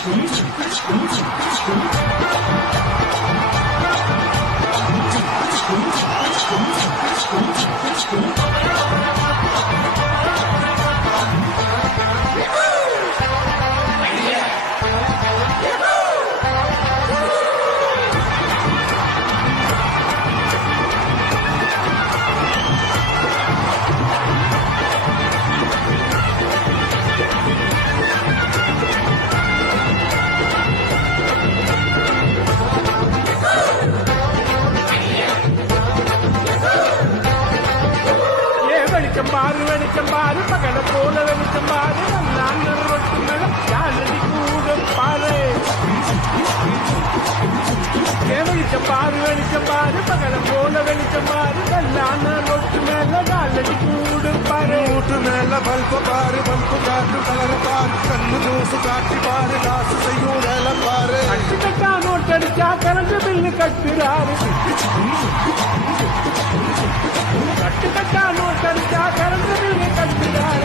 வெளிச்சம் பாரு பகல போல வெளிச்சம் பாரு நான் ரொட்டி மேடம் யாரடி கூட பாரு வெளிச்சம் பாரு பகல போல வெளிச்சம் பாரு கல்லான ரொட்டி மேல யாரடி கூட பாரு மூட்டு மேல பல்பு பாரு பல்பு காட்டு கலர் பாரு கண்ணு தூசு காட்டி பாரு காசு செய்யும் வேலை பாரு அடிச்சு கட்டா நோட் அடிச்சா கரண்ட் பில்லு கட்டுறாரு கட்டு கட்டா நோட் அடிச்சா கரண்ட் பில்லு கட்டுறாரு